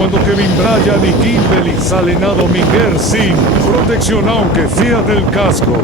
cuando Kevin Bryant y Kimberly salen a dominguer sin protección aunque fíjate el casco.